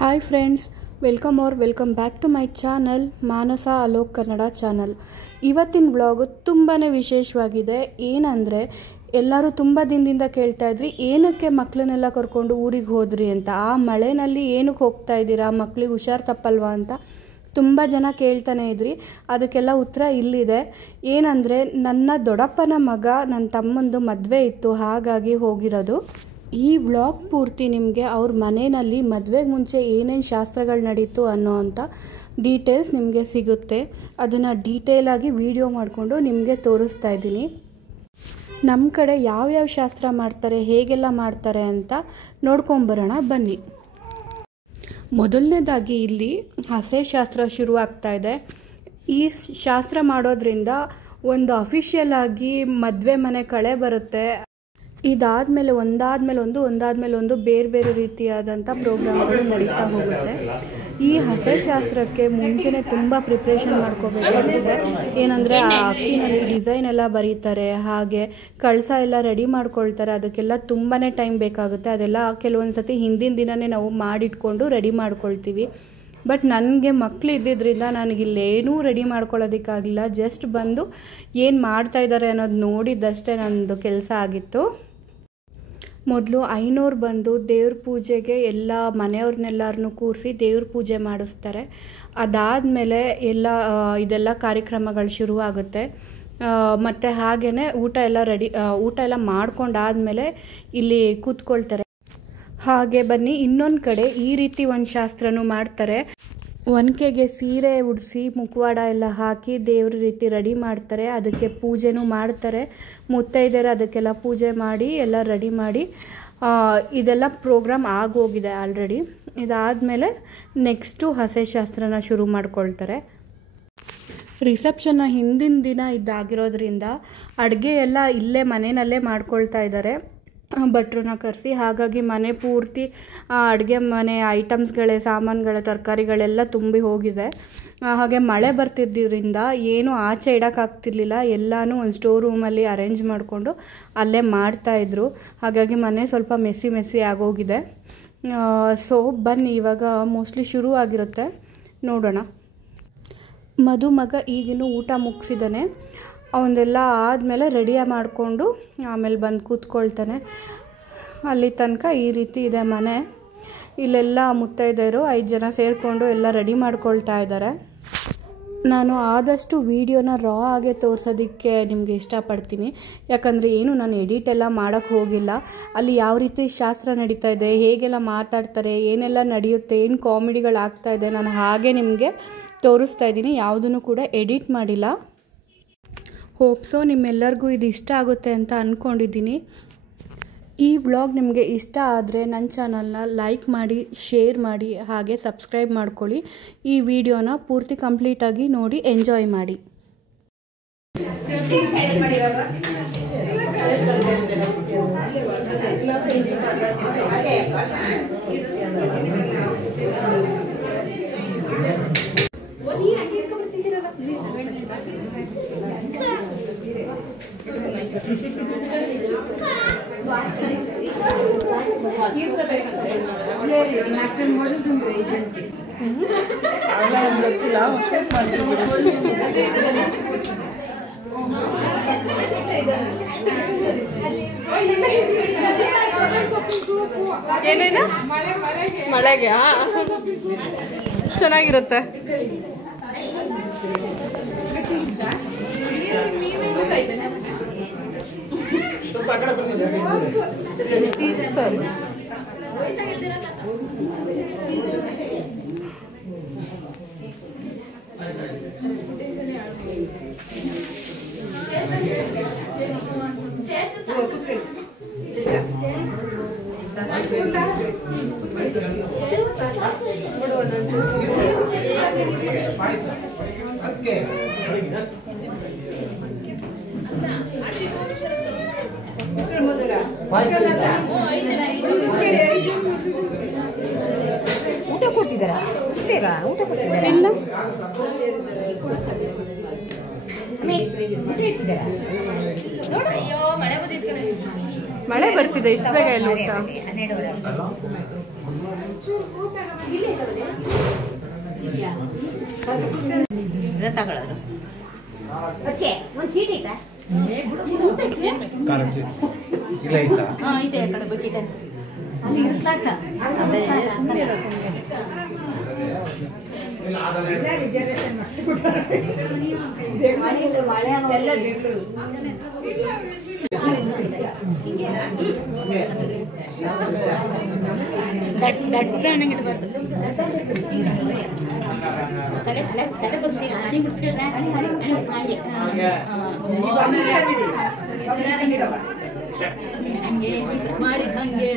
Hi friends, welcome back to my channel Manasa Alok Kannada channel. ಇವತ್ತಿನ vlog ತುಂಬಾ ವಿಶೇಷವಾಗಿದೆ. ಏನಂದರೆ, ಎಲ್ಲರೂ ತುಂಬ ದಿನದಿಂದ ಕೇಳ್ತಾ ಇದ್ರಿ ಏನಕ್ಕೆ ಮಕ್ಕಳನ್ನೆಲ್ಲ ಕರ್ಕೊಂಡು ಊರಿಗೆ ಹೋದ್ರಿ ಅಂತ. ಆ ಮಳೆನಲ್ಲಿ ಏನಕ್ಕೆ ಹೋಗ್ತಾ ಇದ್ದೀರಾ, ಮಕ್ಕಳಿಗೆ ಹುಷಾರು ತಪ್ಪಲ್ವಾ ಅಂತ ತುಂಬ ಜನ ಕೇಳ್ತಾನೆ ಇದ್ರಿ. ಅದಕ್ಕೆಲ್ಲ ಉತ್ತರ ಇಲ್ಲಿದೆ. ಏನಂದರೆ, ನನ್ನ ದೊಡ್ಡಪ್ಪನ ಮಗ ನನ್ನ ತಮ್ಮಂದು ಮದುವೆ ಇತ್ತು, ಹಾಗಾಗಿ ಹೋಗಿರೋದು. ಈ ವ್ಲಾಗ್ ಪೂರ್ತಿ ನಿಮಗೆ ಅವ್ರ ಮನೆಯಲ್ಲಿ ಮದುವೆಗೆ ಮುಂಚೆ ಏನೇನು ಶಾಸ್ತ್ರಗಳು ನಡೀತು ಅನ್ನೋ ಅಂಥ ಡೀಟೇಲ್ಸ್ ನಿಮಗೆ ಸಿಗುತ್ತೆ. ಅದನ್ನು ಡೀಟೇಲಾಗಿ ವಿಡಿಯೋ ಮಾಡಿಕೊಂಡು ನಿಮಗೆ ತೋರಿಸ್ತಾ ಇದ್ದೀನಿ. ನಮ್ಮ ಕಡೆ ಯಾವ್ಯಾವ ಶಾಸ್ತ್ರ ಮಾಡ್ತಾರೆ, ಹೇಗೆಲ್ಲ ಮಾಡ್ತಾರೆ ಅಂತ ನೋಡ್ಕೊಂಬರೋಣ ಬನ್ನಿ. ಮೊದಲನೇದಾಗಿ ಇಲ್ಲಿ ಹಸೆ ಶಾಸ್ತ್ರ ಶುರುವಾಗ್ತಾ ಇದೆ. ಈ ಶಾಸ್ತ್ರ ಮಾಡೋದ್ರಿಂದ ಒಂದು ಅಫಿಷಿಯಲ್ ಆಗಿ ಮದುವೆ ಮನೆ ಕಳೆ ಬರುತ್ತೆ. ಇದಾದಮೇಲೆ ಒಂದಾದ್ಮೇಲೆ ಒಂದು ಬೇರೆ ಬೇರೆ ರೀತಿಯಾದಂಥ ಪ್ರೋಗ್ರಾಮ್ಗಳು ನಡೀತಾ ಹೋಗುತ್ತೆ. ಈ ಹಸೆ ಶಾಸ್ತ್ರಕ್ಕೆ ಮುಂಚೆನೇ ತುಂಬ ಪ್ರಿಪ್ರೇಷನ್ ಮಾಡ್ಕೋಬೇಕಾಗುತ್ತೆ. ಏನಂದರೆ, ಆ ಅಕ್ಕಿನಲ್ಲಿ ಡಿಸೈನ್ ಎಲ್ಲ ಬರೀತಾರೆ, ಹಾಗೆ ಕಳಸ ಎಲ್ಲ ರೆಡಿ ಮಾಡ್ಕೊಳ್ತಾರೆ. ಅದಕ್ಕೆಲ್ಲ ತುಂಬಾ ಟೈಮ್ ಬೇಕಾಗುತ್ತೆ. ಅದೆಲ್ಲ ಕೆಲವೊಂದು ಸತಿ ಹಿಂದಿನ ದಿನವೇ ನಾವು ಮಾಡಿಟ್ಕೊಂಡು ರೆಡಿ ಮಾಡ್ಕೊಳ್ತೀವಿ. ಬಟ್ ನನಗೆ ಮಕ್ಕಳು ಇದ್ದಿದ್ದರಿಂದ ನನಗಿಲ್ಲೇನೂ ರೆಡಿ ಮಾಡ್ಕೊಳ್ಳೋದಕ್ಕಾಗಲಿಲ್ಲ. ಜಸ್ಟ್ ಬಂದು ಏನು ಮಾಡ್ತಾಯಿದ್ದಾರೆ ಅನ್ನೋದು ನೋಡಿದ್ದಷ್ಟೇ ನನ್ನದು ಕೆಲಸ ಆಗಿತ್ತು. ಮೊದಲು ಐನೋರು ಬಂದು ದೇವ್ರ ಪೂಜೆಗೆ ಎಲ್ಲ ಮನೆಯವ್ರನ್ನೆಲ್ಲರನ್ನೂ ಕೂರಿಸಿ ದೇವ್ರ ಪೂಜೆ ಮಾಡಿಸ್ತಾರೆ. ಅದಾದಮೇಲೆ ಇದೆಲ್ಲ ಕಾರ್ಯಕ್ರಮಗಳು ಶುರುವಾಗುತ್ತೆ. ಮತ್ತು ಹಾಗೆಯೇ ಊಟ ಎಲ್ಲ ಮಾಡ್ಕೊಂಡಾದಮೇಲೆ ಇಲ್ಲಿ ಕೂತ್ಕೊಳ್ತಾರೆ. ಹಾಗೆ ಬನ್ನಿ, ಇನ್ನೊಂದು ಕಡೆ ಈ ರೀತಿ ಒಂದು ಶಾಸ್ತ್ರನೂ ಮಾಡ್ತಾರೆ. ಒನಕೆಗೆ ಸೀರೆ ಉಡಿಸಿ ಮುಖವಾಡ ಎಲ್ಲ ಹಾಕಿ ದೇವ್ರ ರೀತಿ ರೆಡಿ ಮಾಡ್ತಾರೆ. ಅದಕ್ಕೆ ಪೂಜೆನೂ ಮಾಡ್ತಾರೆ. ಮುತ್ತೈದೆಯರು ಅದಕ್ಕೆಲ್ಲ ಪೂಜೆ ಮಾಡಿ ಎಲ್ಲ ರೆಡಿ ಮಾಡಿ ಇದೆಲ್ಲ ಪ್ರೋಗ್ರಾಮ್ ಆಗೋಗಿದೆ ಆಲ್ರೆಡಿ. ಇದಾದಮೇಲೆ ನೆಕ್ಸ್ಟು ಹಸೆ ಶಾಸ್ತ್ರನ ಶುರು ಮಾಡ್ಕೊಳ್ತಾರೆ. ರಿಸೆಪ್ಷನ್ನ ಹಿಂದಿನ ದಿನ ಇದ್ದಾಗಿರೋದ್ರಿಂದ ಅಡುಗೆ ಎಲ್ಲ ಇಲ್ಲೇ ಮನೆಯಲ್ಲೇ ಮಾಡ್ಕೊಳ್ತಾ ಇದ್ದಾರೆ, ಭಟ್ರನ್ನ ಕರೆಸಿ. ಹಾಗಾಗಿ ಮನೆ ಪೂರ್ತಿ ಅಡುಗೆ ಮನೆ ಸಾಮಾನುಗಳ ತರಕಾರಿಗಳೆಲ್ಲ ತುಂಬಿ ಹೋಗಿದೆ. ಹಾಗೆ ಮಳೆ ಬರ್ತಿದ್ದರಿಂದ ಏನೂ ಆಚೆ ಇಡೋಕ್ಕಾಗ್ತಿರ್ಲಿಲ್ಲ. ಎಲ್ಲನೂ ಒಂದು ಸ್ಟೋರ್ ರೂಮಲ್ಲಿ ಅರೇಂಜ್ ಮಾಡಿಕೊಂಡು ಅಲ್ಲೇ ಮಾಡ್ತಾಯಿದ್ರು. ಹಾಗಾಗಿ ಮನೆ ಸ್ವಲ್ಪ ಮೆಸ್ಸಿ ಆಗೋಗಿದೆ. ಸೊ ಬನ್ನಿ, ಇವಾಗ ಮೋಸ್ಟ್ಲಿ ಶುರು ಆಗಿರುತ್ತೆ, ನೋಡೋಣ. ಮದುಮಗ ಈಗಿನ್ನೂ ಊಟ ಮುಗಿಸಿದ್ದಾನೆ. ಅವನ್ನೆಲ್ಲ ಆದಮೇಲೆ ರೆಡಿಯ ಮಾಡಿಕೊಂಡು ಆಮೇಲೆ ಬಂದು ಕೂತ್ಕೊಳ್ತಾನೆ. ಅಲ್ಲಿ ತನಕ ಈ ರೀತಿ ಇದೆ ಮನೆ. ಇಲ್ಲೆಲ್ಲ ಮುತ್ತೈದೆಯರು 5 ಜನ ಸೇರಿಕೊಂಡು ಎಲ್ಲ ರೆಡಿ ಮಾಡ್ಕೊಳ್ತಾ ಇದ್ದಾರೆ. ನಾನು ಆದಷ್ಟು ವಿಡಿಯೋನ ರಾ ಆಗೇ ತೋರಿಸೋದಕ್ಕೆ ನಿಮಗೆ ಇಷ್ಟಪಡ್ತೀನಿ. ಯಾಕಂದರೆ ನಾನು ಎಡಿಟ್ ಎಲ್ಲ ಮಾಡೋಕ್ಕೆ ಹೋಗಿಲ್ಲ. ಅಲ್ಲಿ ಯಾವ ರೀತಿ ಶಾಸ್ತ್ರ ನಡೀತಾ ಇದೆ, ಹೇಗೆಲ್ಲ ಮಾತಾಡ್ತಾರೆ, ಏನೆಲ್ಲ ನಡೆಯುತ್ತೆ, ಏನು ಕಾಮಿಡಿಗಳಾಗ್ತಾ ಇದೆ, ನಾನು ಹಾಗೆ ನಿಮಗೆ ತೋರಿಸ್ತಾ ಇದ್ದೀನಿ. ಯಾವುದನ್ನು ಕೂಡ ಎಡಿಟ್ ಮಾಡಿಲ್ಲ. ಹೋಪ್ಸೋ ನಿಮ್ಮೆಲ್ಲರಿಗೂ ಇದು ಇಷ್ಟ ಆಗುತ್ತೆ ಅಂತ ಅಂದ್ಕೊಂಡಿದ್ದೀನಿ. ಈ ವ್ಲಾಗ್ ನಿಮಗೆ ಇಷ್ಟ ಆದರೆ ನನ್ನ ಚಾನಲ್ನ ಲೈಕ್ ಮಾಡಿ, ಶೇರ್ ಮಾಡಿ, ಹಾಗೆ ಸಬ್ಸ್ಕ್ರೈಬ್ ಮಾಡ್ಕೊಳ್ಳಿ. ಈ ವಿಡಿಯೋನ ಪೂರ್ತಿ ಕಂಪ್ಲೀಟಾಗಿ ನೋಡಿ ಎಂಜಾಯ್ ಮಾಡಿ. ಏನೇನು ಮಳೆಗೆ ಚೆನ್ನಾಗಿರುತ್ತೆ. ಸರಿ, ಊಟ ಕೊಡ್ತಿದ್ದಾರಾ? ಬೇಗ ಊಟ ಕೊಡ್ತಿದ್ದಾರಾ? ಇಲ್ಲ, ಮಳೆ ಬರ್ತಿದೆ, ಇಷ್ಟು ಬೇಗ ಎಲ್ಲ ಊಟ? 12 ತಗೊಳ್ಳೋದು ಓಕೆ ಒಂದು ಸೀಟ್ ಐತಾ ಇಲ್ಲ ಇಲ್ಲ ಇದೆ ಆ ಕಡೆ ಬಕೆಟ್ ಅಲ್ಲಿ ಇರ್ಲಾಟ ಅದೇ ಸುಮ್ಮನೆ ರಿಸರ್ವೇಶನ್ ಮಾಡಿಸ್ಬಿಟ್ಟಾರೆ ಬೆಂಗಳೂರು ಮಳೆ ಎಲ್ಲ ಬೆಂಗಳೂರು ದಡ್ಡ ಅನ್ನಂಗಿಡಬಾರ್ದು ತಲೆ ತಲೆ ತಲೆ ಬಗ್ಸಿ ಹಣಿ ಬಿಡಿಸಿಡ್ರೆ ಹಣಿ ಹಣಿ ಹಣಿ ಹಂಗೆ ಮಾಡಿದ ಹಂಗೆ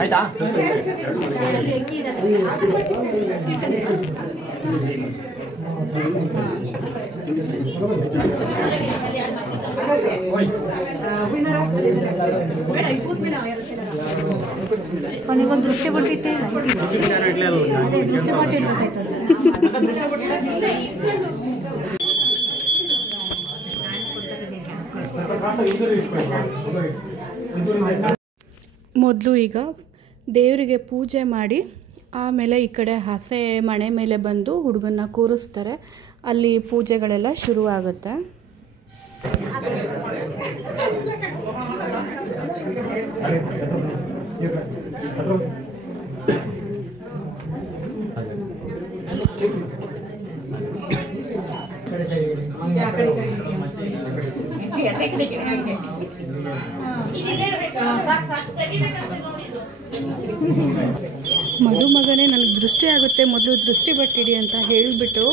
ಆಯ್ತಾ ಕೊನೆಗೊಂದು ದೃಶ್ಯ ಕೊಟ್ಟಿಟ್ಟೆ ಮೊದಲು ಈಗ ದೇವರಿಗೆ ಪೂಜೆ ಮಾಡಿ ಆಮೇಲೆ ಈ ಕಡೆ ಹಸೆ ಮಣೆ ಮೇಲೆ ಬಂದು ಹುಡುಗನ್ನ ಕೂರಿಸ್ತಾರೆ. ಅಲ್ಲಿ ಪೂಜೆಗಳೆಲ್ಲ ಶುರುವಾಗುತ್ತೆ. ಮದುಮಗನೇ ನನಗೆ ದೃಷ್ಟಿ ಆಗುತ್ತೆ, ಮೊದಲು ದೃಷ್ಟಿ ಬಟ್ಟಿಡಿ ಅಂತ ಹೇಳಿಬಿಟ್ಟು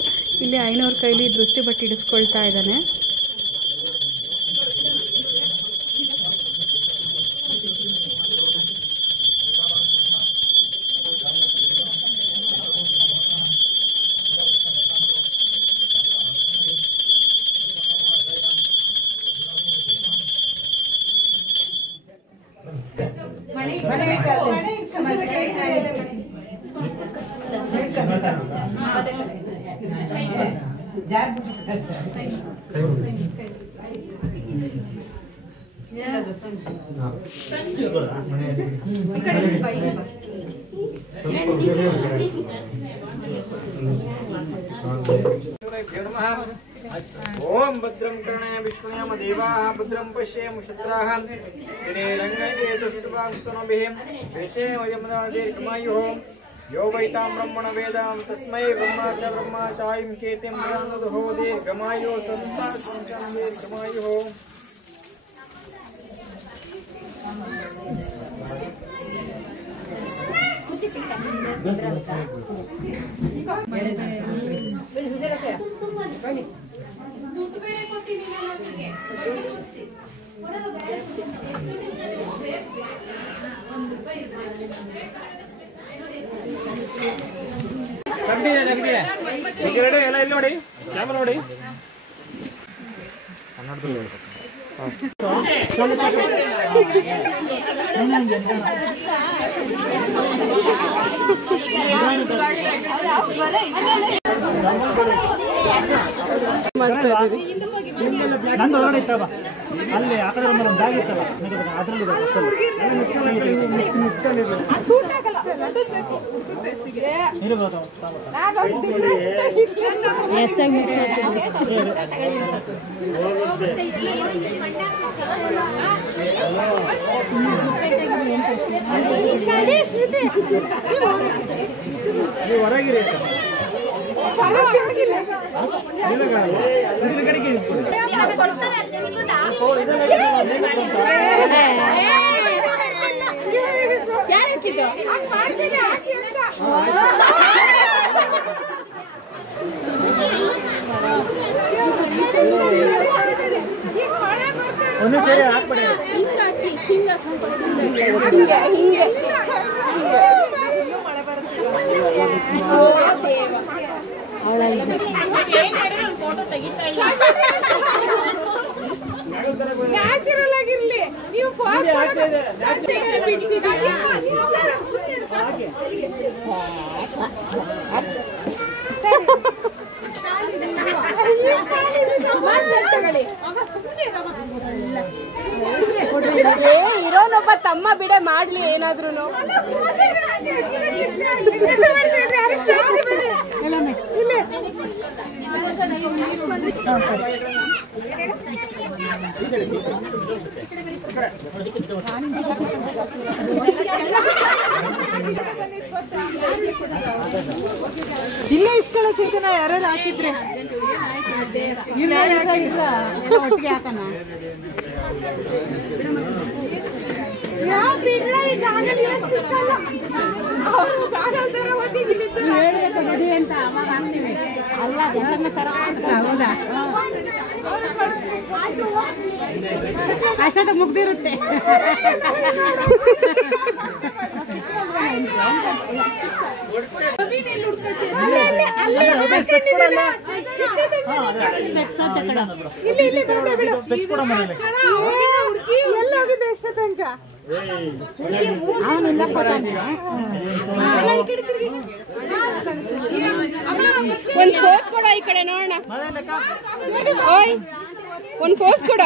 ಇಲ್ಲಿ ಐನವ್ರ ಕೈಲಿ ದೃಷ್ಟಿ ಬಟ್ಟಿ ಇಡಿಸ್ಕೊಳ್ತಾ ಇದ್ದಾನೆ. ओम भद्रं कर्णे विष्णुयाम देवाः भद्रं पश्येम शत्राः दिने रङ्गये दुष्टवांस्तनभिः विषेम यमनादीर्घमायुः यो वैतां ब्रह्मण वेदां तस्मै ब्रह्माचायं कीर्तिं प्रदानदुः दीर्घमायुः सन्ता संचन दीर्घमायुः ಎಲ್ಲ ಇಲ್ಲಿ ನೋಡಿ ಕ್ಯಾಮರಾ ನೋಡಿ ನಂದು ಹೊರಗಡೆ ಇತ್ತವ ಅಲ್ಲಿ ಆ ಕಡೆ ಒಂದು ಬ್ಯಾಗ್ ಇತ್ತಲ್ಲ ಅದರಲ್ಲಿ ಇರಬಹುದು ಹೊರಗಿರಿ ಒಂದು ಸೇರಿ ಹಾಕ್ಬಿಡಿ. ನ್ಯಾಚುರಲ್ ಆಗಿರ್ಲಿ ನೀವು ಇರೋನೊಬ್ಬ ತಮ್ಮ ಬಿಡೆ ಮಾಡ್ಲಿ ಏನಾದ್ರು ಇಲ್ಲೇ ಇಸ್ಕೊಳ್ಳೋ ಚೇತನ ಯಾರು ಹಾಕಿದ್ರೆ ಒಟ್ಟಿಗೆ ಹಾಕೋಣ ಅಂತ ಅವಾಗ ಹಾಕ್ತೀವಿ ಅಲ್ಲ ಗಂಡನ್ನ ತರ ಹೌದಾ ಅಷ್ಟೊತ್ತ ಮುಗ್ದಿರುತ್ತೆ ಎಲ್ಲೋಗಿದೆ ಎಷ್ಟು ತನಕ ಅವನೆಲ್ಲ ಒಂದ್ ಫೋಸ್ ಕೊಡ ಈ ಕಡೆ ನೋಡೋಣ ಓಯ್ ಒಂದ್ ಫೋಸ್ ಕೊಡ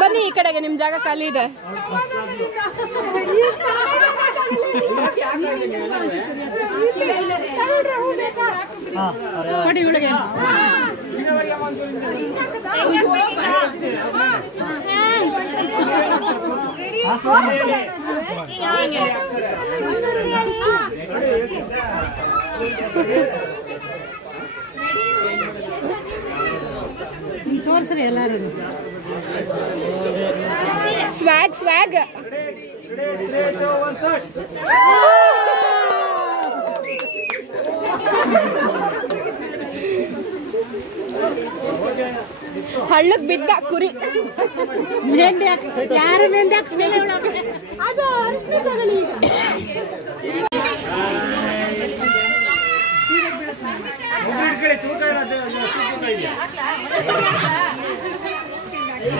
ಬನ್ನಿ ಈ ಕಡೆಗೆ ನಿಮ್ ಜಾಗ ಖಾಲಿ ಇದೆ ತೋರ್ಸ್ರಿ ಎಲ್ಲಾರು ಸ್ವ್ಯಾಗ್ ಸ್ವ್ಯಾಗ್ ಹಳ್ಳಕ್ ಬಿದ್ದ ಕುರಿ ಮೆಹಂದಿ ಯಾರು ಮೆಹಂದಿ ಅದು ಅರಿಶಿನ ತಗೊಳ್ಳಿ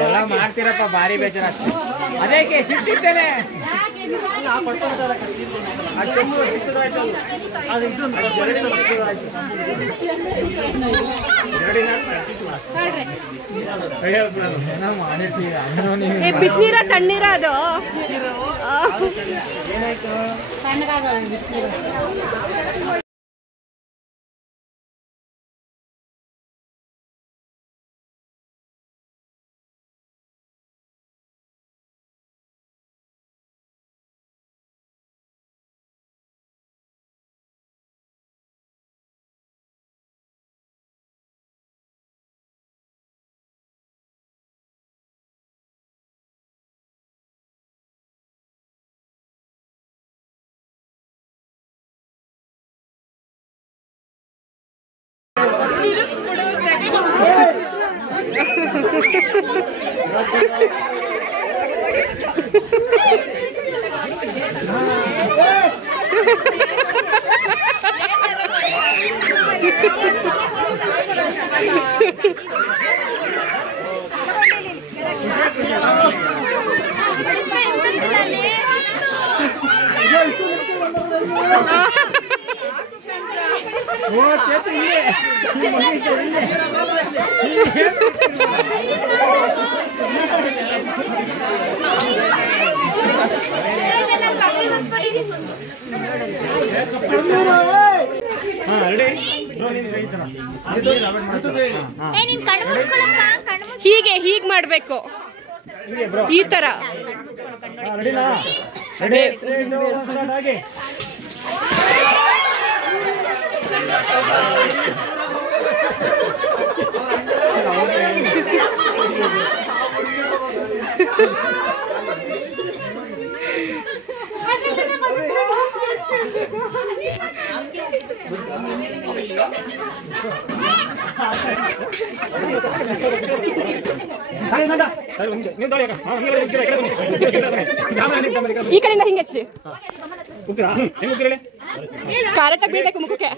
ಎಲ್ಲ ಮಾಡ್ತೀರಪ್ಪ ಭಾರಿ ಬೇಜಾರ ಅದಕ್ಕೆ ಸಿಟ್ಟಿರ್ತೇನೆ ಬಿಸಿನೀರ ತಣ್ಣೀರ ಅದು ಹೀಗೆ ಹೀಗೆ ಮಾಡ್ಬೇಕು ಈ ತರ ಈ ಕಡೆಯಿಂದ ಹಿಂಗೆ ಹಚ್ಚಿ ಕರೆಕ್ಟಾಗಿ ಬೀಳ್ಬೇಕು ಮುಖಕ್ಕೆ.